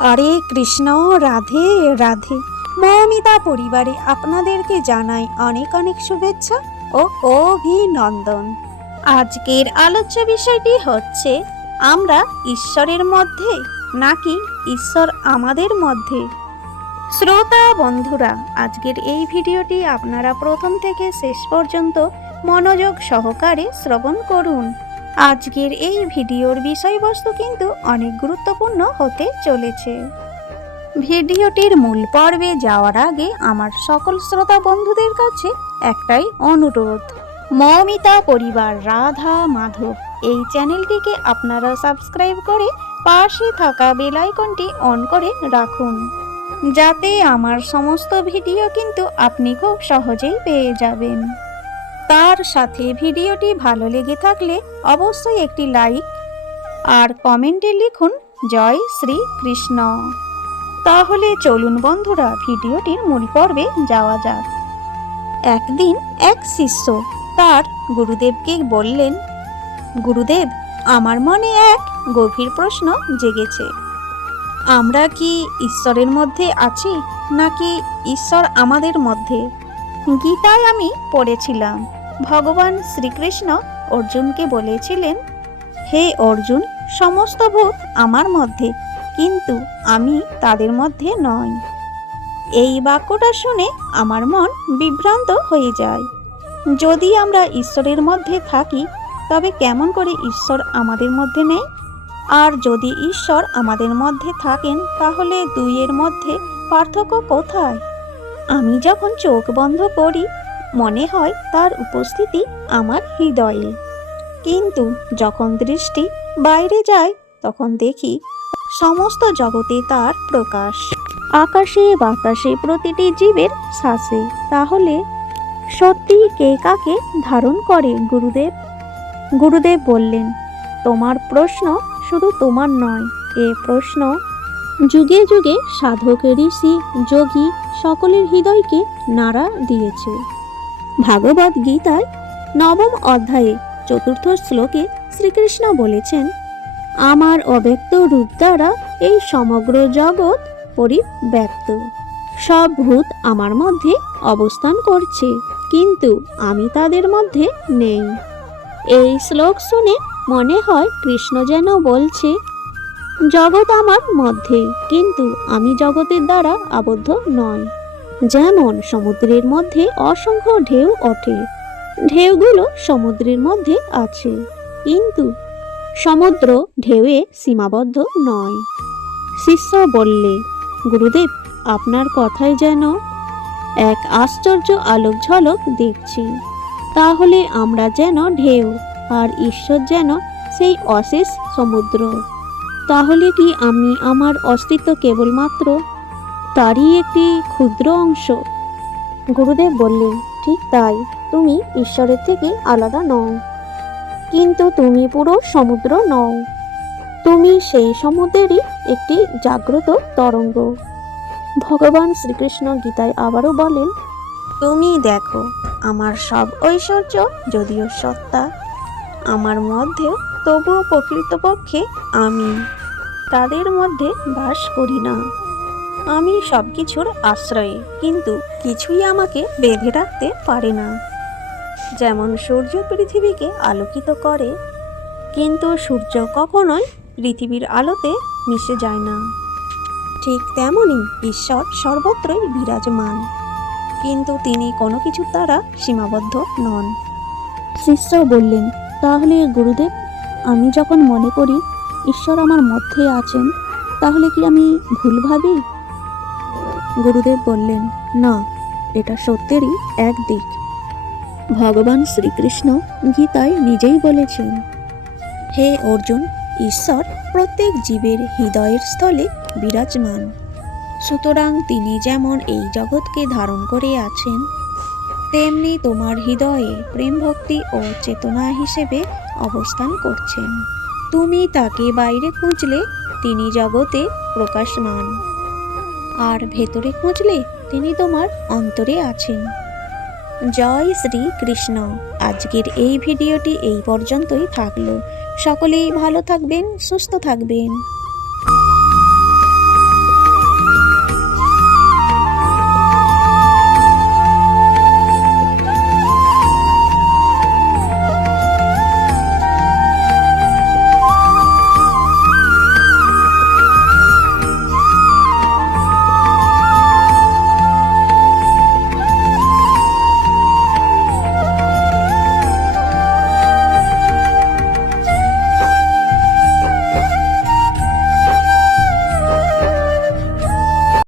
হরে কৃষ্ণ, রাধে রাধে। মৌমিতা পরিবারে আপনাদেরকে জানাই অনেক অনেক শুভেচ্ছা ও অভিনন্দন। আজকের আলোচ্য বিষয়টি হচ্ছে, আমরা ঈশ্বরের মধ্যে নাকি ঈশ্বর আমাদের মধ্যে? শ্রোতা বন্ধুরা, আজকের এই ভিডিওটি আপনারা প্রথম থেকে শেষ পর্যন্ত মনোযোগ সহকারে শ্রবণ করুন। আজকের এই ভিডিওর বিষয়বস্তু কিন্তু অনেক গুরুত্বপূর্ণ হতে চলেছে। ভিডিওটির মূল পর্বে যাওয়ার আগে আমার সকল শ্রোতা বন্ধুদের কাছে একটাই অনুরোধ। মমিতা, পরিবার, রাধা, মাধব, এই চ্যানেলটিকে আপনারা সাবস্ক্রাইব করে পাশে থাকা বেল আইকনটি অন করে রাখুন। যাতে আমার সমস্ত ভিডিও কিন্তু আপনি খুব সহজেই পেয়ে যাবেন। তার সাথে ভিডিওটি ভালো লেগে থাকলে অবশ্যই একটি লাইক আর কমেন্টে লিখুন, জয় শ্রী কৃষ্ণ। তাহলে চলুন বন্ধুরা, ভিডিওটির মূল পর্বে যাওয়া যাক। একদিন এক শিষ্য তার গুরুদেবকে বললেন, গুরুদেব, আমার মনে এক গভীর প্রশ্ন জেগেছে। আমরা কি ঈশ্বরের মধ্যে আছি নাকি ঈশ্বর আমাদের মধ্যে? গীতায় আমি পড়েছিলাম। ভগবান শ্রীকৃষ্ণ অর্জুনকে বলেছিলেন, হে অর্জুন, সমস্ত ভূত আমার মধ্যে, কিন্তু আমি তাদের মধ্যে নই। এই বাক্যটা শুনে আমার মন বিভ্রান্ত হয়ে যায়। যদি আমরা ঈশ্বরের মধ্যে থাকি, তবে কেমন করে ঈশ্বর আমাদের মধ্যে নেই? আর যদি ঈশ্বর আমাদের মধ্যে থাকেন, তাহলে দুইয়ের মধ্যে পার্থক্য কোথায়? আমি যখন চোখ বন্ধ করি, মনে হয় তার উপস্থিতি আমার হৃদয়ে। কিন্তু যখন দৃষ্টি বাইরে যায়, তখন দেখি সমস্ত জগতে তার প্রকাশ। আকাশে বাতাসে প্রতিটি জীবের শ্বাসে তাহলে সত্যি কে কাকে ধারণ করে গুরুদেব? গুরুদেব বললেন, তোমার প্রশ্ন শুধু তোমার নয়। এ প্রশ্ন যুগে যুগে সাধক, ঋষি, যোগী সকলের হৃদয়কে নাড়া দিয়েছে। ভাগবত গীতায় নবম অধ্যায়ে চতুর্থ শ্লোকে শ্রীকৃষ্ণ বলেছেন, আমার অব্যক্ত রূপ দ্বারা এই সমগ্র জগৎ পরিব্যক্ত। সব ভূত আমার মধ্যে অবস্থান করছে, কিন্তু আমি তাদের মধ্যে নেই। এই শ্লোক শুনে মনে হয় কৃষ্ণ যেন বলছে জগৎ আমার মধ্যে, কিন্তু আমি জগতের দ্বারা আবদ্ধ নয় যেমন সমুদ্রের মধ্যে অসংখ্য ঢেউ ওঠে, ঢেউগুলো সমুদ্রের মধ্যে আছে, কিন্তু সমুদ্র ঢেউয়ে সীমাবদ্ধ নয়। শিষ্য বললে, গুরুদেব, আপনার কথায় যেন এক আশ্চর্য আলোক ঝলক দেখছি। তাহলে আমরা যেন ঢেউ আর ঈশ্বর যেন সেই অশেষ সমুদ্র তাহলে কি আমি আমার অস্তিত্ব কেবলমাত্র তারই একটি ক্ষুদ্র অংশ? গুরুদেব বললেন, ঠিক তাই, তুমি ঈশ্বরের থেকে আলাদা নও। কিন্তু তুমি পুরো সমুদ্র নও। তুমি সেই সমুদ্রেরই একটি জাগ্রত তরঙ্গ। ভগবান শ্রীকৃষ্ণ গীতায় আবারও বলেন, তুমি দেখো, আমার সব ঐশ্বর্য যদিও সত্তা, আমার মধ্যেও তবুও প্রকৃতপক্ষে আমি। তাদের মধ্যে বাস করি না। আমি সব কিছুর আশ্রয়ে, কিন্তু কিছুই আমাকে বেঁধে রাখতে পারে না। যেমন সূর্য পৃথিবীকে আলোকিত করে, কিন্তু সূর্য কখনোই পৃথিবীর আলোতে মিশে যায় না। ঠিক তেমনই ঈশ্বর সর্বত্রই বিরাজমান, কিন্তু তিনি কোনো কিছুর দ্বারা সীমাবদ্ধ নন। শিষ্য বললেন, তাহলে গুরুদেব আমি যখন মনে করি ঈশ্বর আমার মধ্যে আছেন, তাহলে কি আমি ভুল ভাবি? গুরুদেব বললেন, না, এটা সত্যেরই এক দিক। ভগবান শ্রীকৃষ্ণ গীতায় নিজেই বলেছেন, হে অর্জুন, ঈশ্বর প্রত্যেক জীবের হৃদয়ের স্থলে বিরাজমান। সুতরাং তিনি যেমন এই জগৎকে ধারণ করে আছেন তেমনি তোমার হৃদয়ে প্রেম ভক্তি ও চেতনা হিসেবে অবস্থান করছেন তুমি তাকে বাইরে খুঁজলে, তিনি জগতে প্রকাশমান। আর ভেতরে খুঁজলে, তিনি তোমার অন্তরে আছেন। জয় শ্রী কৃষ্ণ আজকের এই ভিডিওটি এই পর্যন্তই থাকল। সকলেই ভালো থাকবেন, সুস্থ থাকবেন।